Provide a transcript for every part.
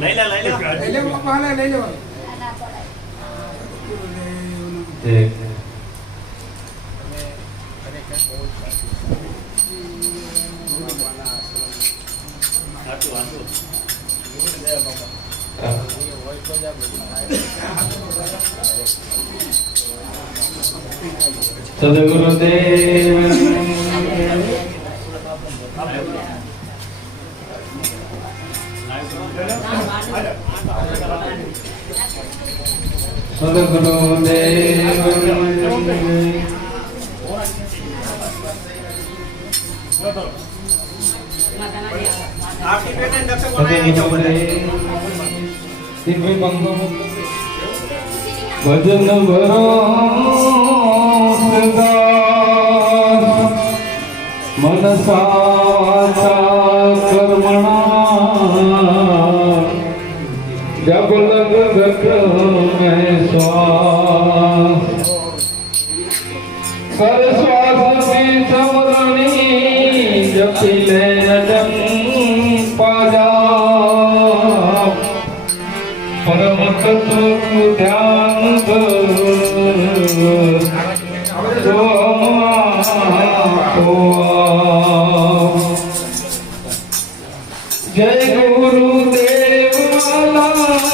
લઈ લે લઈ લે. હાચું હાચું સદગુરુદેવ ભજન ભરો મનસા સરસ્વાસી સમરણી જપી લે નજમ પાજા પરમ તત્વ ધ્યાન જય ગુરુદેવ માલા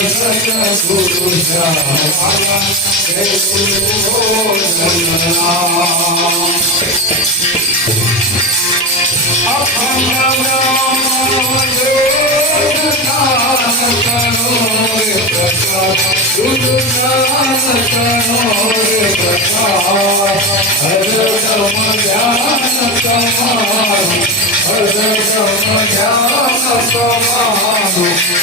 સતગુરુ શ્યામાલા જય ગુરુ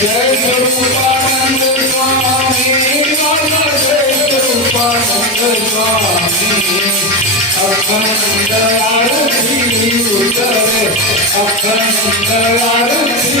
जय गुरुपानंद स्वामी जय गुरुपानंद स्वामी अखंड आरती उतरे अखंड आरती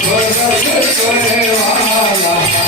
ભગત કહેવાના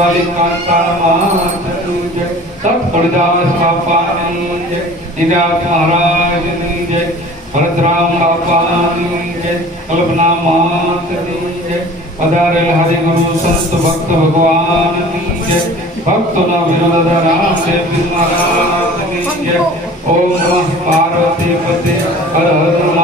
શ્રીવાલી માતા માત જય સત્પરદાસ બાપાની જય નિરાજ મહારાજની જય ભરતરામ બાપાની જય કલ્પના માતની જય પધારેલ હરિગુરુ સંત ભક્ત ભગવાનની જય ભક્તોના વિરોધ રામદેવ મહારાજની જય ઓમ પાર્વતી પતે હર હર